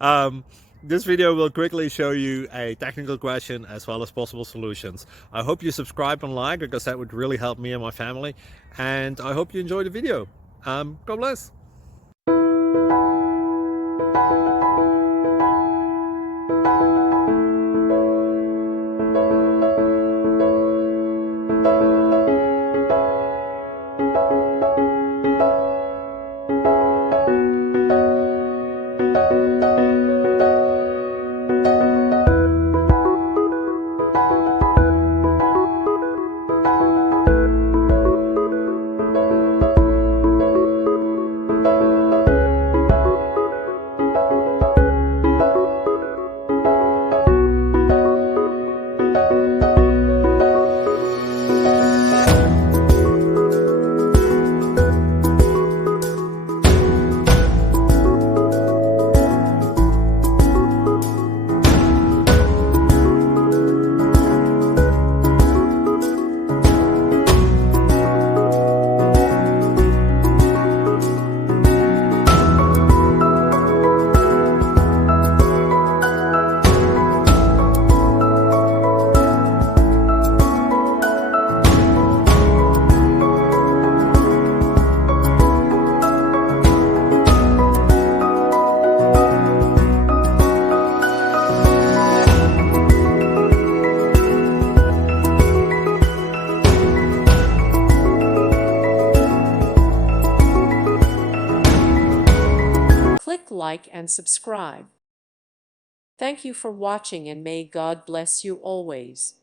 um, this video will quickly show you a technical question as well as possible solutions. I hope you subscribe and like because that would really help me and my family. And I hope you enjoy the video. God bless. Click like and subscribe. Thank you for watching and may God bless you always.